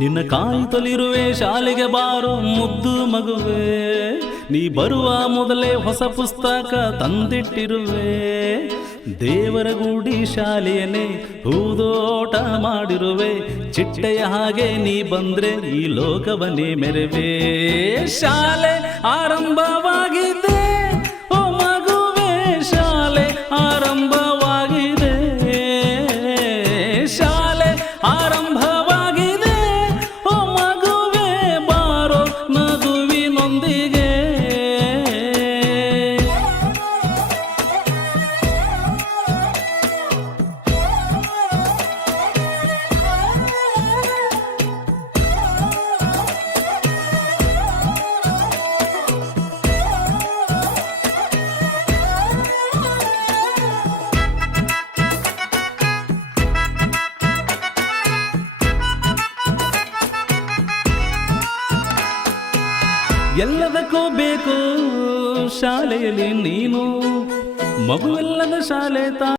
ನಿನ್ನ ಕಾಯುತ್ತಲಿರುವೆ ಶಾಲೆಗೆ ಬಾರೋ ಮುದ್ದು ಮಗುವೆ, ನೀ ಬರುವ ಮೊದಲೇ ಹೊಸ ಪುಸ್ತಕ ತಂದಿಟ್ಟಿರುವೆ. ದೇವರ ಗುಡಿ ಶಾಲೆಯನ್ನೇ ಹೂದೋಟ ಮಾಡಿರುವೆ, ಚಿಟ್ಟೆಯ ಹಾಗೆ ನೀ ಬಂದ್ರೆ ಈ ಲೋಕವನ್ನೇ ಮೆರವೆ. ಶಾಲೆ ಆರಂಭವಾಗಿದೆ ಓ ಮಗುವೆ, ಶಾಲೆ ಆರಂಭವಾಗಿದೆ, ಶಾಲೆ ಆರಂಭವಾಗಿದೆ ಓ ಮಗುವೆ, ಬಾರೋ ನಗುವಿನೊಂದಿಗೆ. ಎಲ್ಲದಕ್ಕೂ ಬೇಕು ಶಾಲೆಯಲ್ಲಿ ನೀನು, ಮಗುವೆಲ್ಲದ ಶಾಲೆ